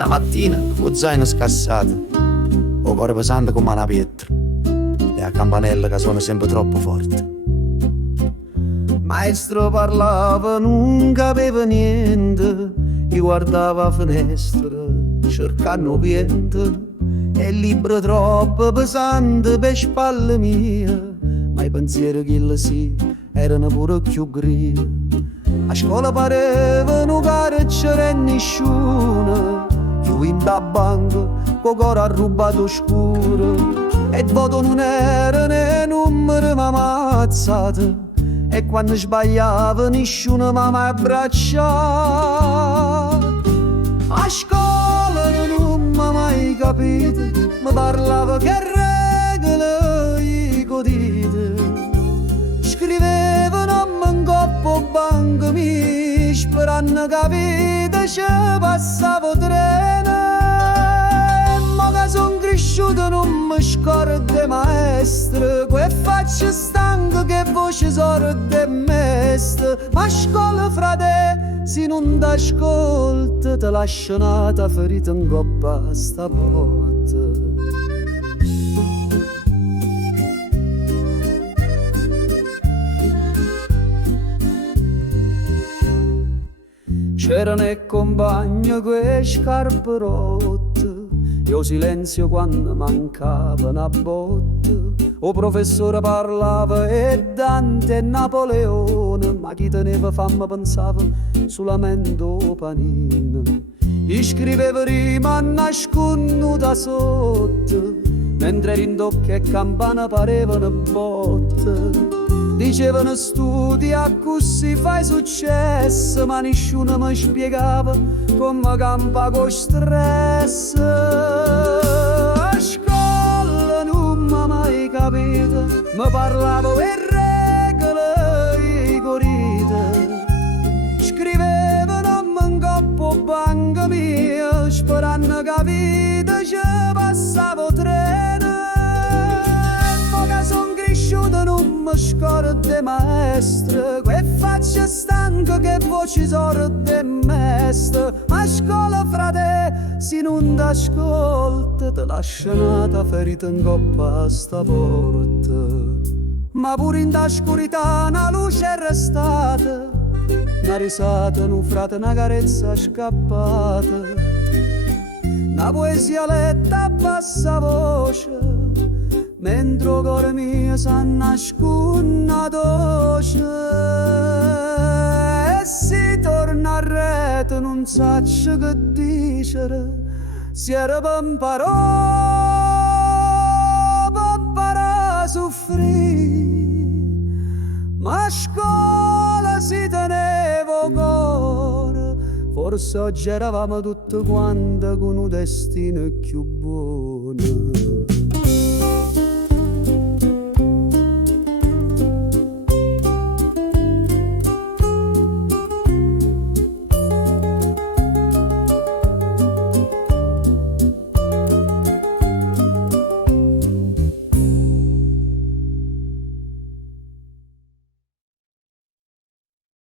La mattina, con zaino scassato, o cuore pesante come una pietra, e a campanella che suona sempre troppo forte. Maestro parlava, non capiva niente, io guardava a finestra, cercando piente, e il libro troppo pesante per spalle mie, ma i pensieri che sì erano pure più grigi. A scuola pareva non c'era nessuno, io in da banco, con cuore rubato scuro, e il voto non era né numero ma ammazzate, e quando sbagliavo nessuno mi ha mai abbracciato. A scuola non mi ha mai capito, mi parlava che regole gli codite, scriveva nome in coppo banco mi, sperando capite ci passavo treno. Ma che son cresciuto non mi scordo maestro, que faccia stanco che voce sorda e mesta. Ma scuola frate, se non t'ascolta te lascia nata ferita in coppa a sta porta. C'erano i compagni con scarpe rotte, io silenzio quando mancava una botta. O professore parlava e Dante e Napoleone, ma chi teneva fame pensava solamente o panino. Io scrivevo rima nascono da sotto, mentre rindocchi e campana parevano botte. Dicevano studia così fai successo, ma nessuno mi spiegava come campa con stress. A scuola non mi ha mai capito, mi parlavo e regole i corite, scrivevano in coppo banca mia, sperando capite ci passavo treno. Ma che son cresciuto non mi scordo maestro, che faccia stanco che voci sorda e mesta. Ma scuola frate, se non t'ascolta te lascia nata ferita in coppa a sta porta. Ma pure in oscurità una luce è restata, una risata, un frate, una carezza scappata, una poesia letta a bassa voce, mentre il cuore mio s'annasconna dolce. E si torna a rete non saccio che dicere, si era per imparare a soffrire, ma a scuola si teneva cuore, forse oggi eravamo tutti quanti con un destino più buono.